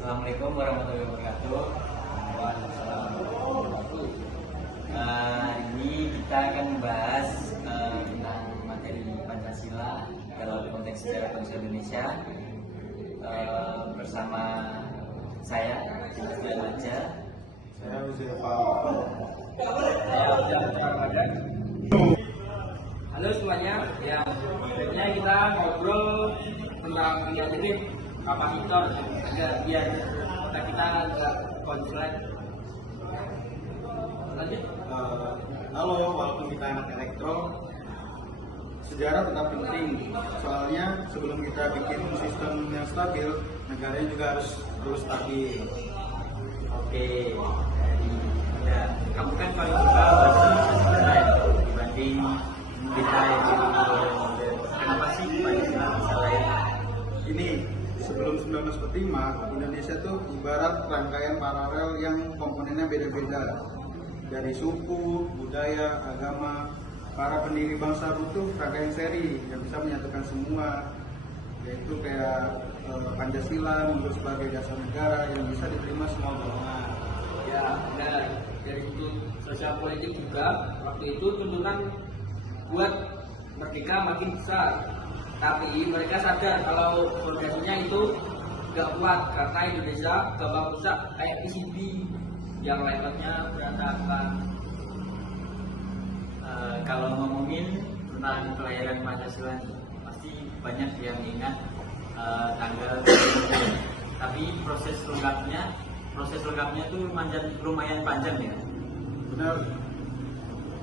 Assalamualaikum warahmatullahi wabarakatuh. Hari ini kita akan membahas tentang materi Pancasila dalam konteks sejarah bangsa Indonesia bersama saya, Dimas Raja. Saya Uzair Pak. Saya Uzair Ramadan. Halo semuanya, ya sebenarnya kita ngobrol tentang inisiatif kapasitor agar biar kita nggak konslet. Lanjut. Halo, walaupun kita anak elektro, sejarah tetap penting. Soalnya sebelum kita bikin sistem yang stabil, negaranya juga harus stabil. Oke, jadi kamu kan paling suka bahasa Indonesia dibanding kita yang jadi modern. Kenapa sih Pancasila bisa lahir? Ini sebelum 1945, Indonesia tuh ibarat rangkaian paralel yang komponennya beda-beda. Dari suku, budaya, agama, para pendiri bangsa butuh rangkaian seri yang bisa menyatukan semua, yaitu kayak Pancasila menurut sebagai dasar negara yang bisa diterima semua golongan. Ya, benar. Dari sudut sosial politik juga waktu itu tuntutan buat merdeka makin besar. Tapi mereka sadar kalau fondasinya itu gak kuat karena Indonesia gampang rusak kayak PCB yang levelnya berantakan. Kalau ngomongin tentang kelahiran Pancasila, pasti banyak yang ingat tanggal. Tapi proses lengkapnya tuh lumayan panjang ya. Benar.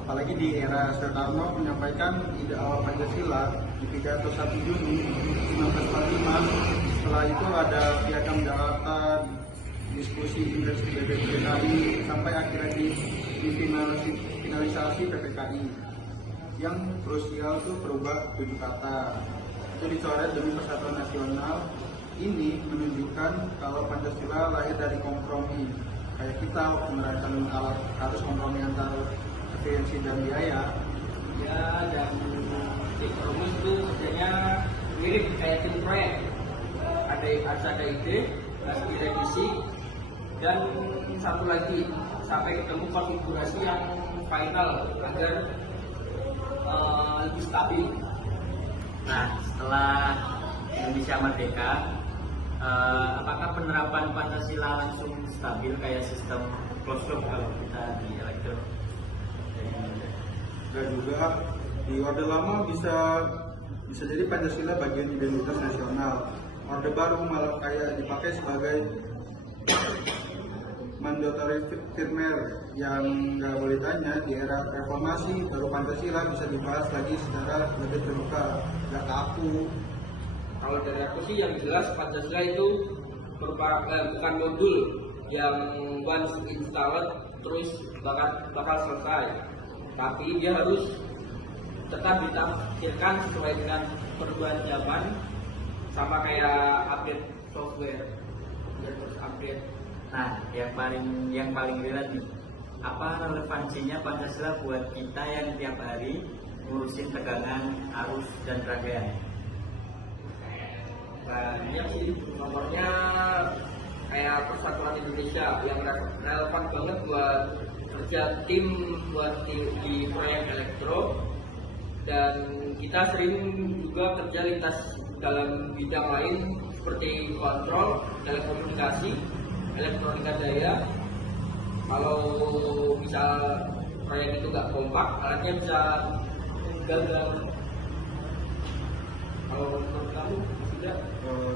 Apalagi di era Soekarno menyampaikan ide awal Pancasila di pidato 1 Juni 1945. Setelah itu ada piagam daratan, diskusi Universitas PPKI, sampai akhirnya di finalisasi PPKI. Yang krusial itu berubah 7 kata. Itu dicoret demi persatuan nasional. Ini menunjukkan kalau Pancasila lahir dari kompromi. Kayak kita waktu merayakan alat harus kompromi antara efisiensi dan biaya. Ya, dan tim rumus itu kerjanya mirip kayak tim proyek. Ada ide, harus direvisi, dan satu lagi sampai ketemu konfigurasi yang final agar lebih stabil. Nah, setelah Indonesia merdeka, apakah penerapan Pancasila langsung stabil kayak sistem closed loop kalau kita di elektro? Dan juga di Orde Lama bisa jadi Pancasila bagian identitas nasional. Orde Baru malah kayak dipakai sebagai mandatory firmware yang nggak boleh tanya. Di era reformasi baru Pancasila bisa dibahas lagi secara lebih terbuka, nggak kaku. Kalau dari aku sih yang jelas Pancasila itu bukan modul yang once installed terus bakal selesai, tapi dia harus tetap ditafsirkan sesuai dengan perubahan zaman, sama kayak update software dan terus update. Nah, yang paling relate nih, apa relevansinya Pancasila buat kita yang tiap hari ngurusin tegangan, arus, dan rangkaian? Banyak sih, nomornya kayak Persatuan Indonesia yang relevan banget buat kerja tim buat di proyek elektro, dan kita sering juga kerja lintas dalam bidang lain seperti kontrol, telekomunikasi, elektronika daya. Kalau misal proyek itu nggak kompak, alatnya bisa gagal. Kalau menurut kamu tidak?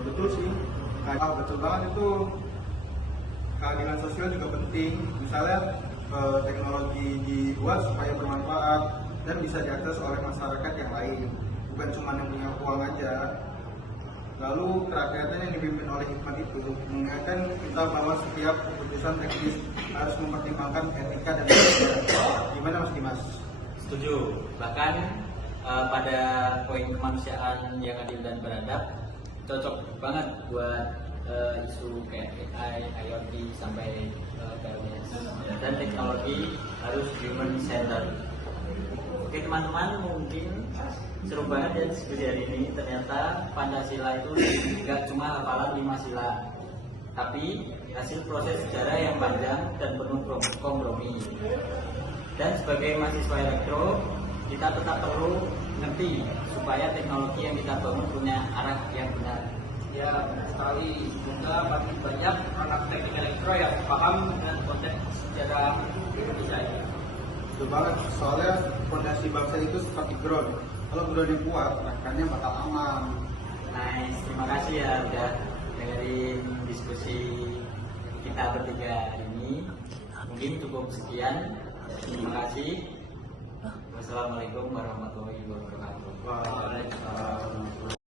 Betul sih, betul banget itu. Keadilan sosial juga penting. Misalnya teknologi dibuat supaya bermanfaat dan bisa diakses oleh masyarakat yang lain, bukan cuma yang punya uang aja. Lalu kerakyatan yang dipimpin oleh hikmat itu mengingatkan kita bahwa setiap keputusan teknis harus mempertimbangkan etika dan etika. Gimana Mas Dimas? Setuju. Bahkan pada poin kemanusiaan yang adil dan beradab cocok banget buat isu kayak AI, IoT sampai wellness. Dan teknologi harus human centered. Oke teman-teman, mungkin seru banget ya diskusi hari ini. Ternyata Pancasila itu nggak cuma hafalan 5 sila, tapi hasil proses sejarah yang panjang dan penuh kompromi. Dan sebagai mahasiswa elektro, kita tetap perlu ngerti supaya teknologi yang kita bangun punya arah yang benar. Ya, benar sekali. Semoga makin banyak anak teknik elektro yang paham dengan konteks sejarah Indonesia ini. Betul banget, soalnya fondasi bangsa itu seperti ground. Kalau udah dibuat, rakannya bakal aman. Nice, terima kasih ya udah dengerin diskusi kita bertiga hari ini. Mungkin cukup sekian. Terima kasih. Wassalamualaikum warahmatullahi wabarakatuh. Waalaikumsalam.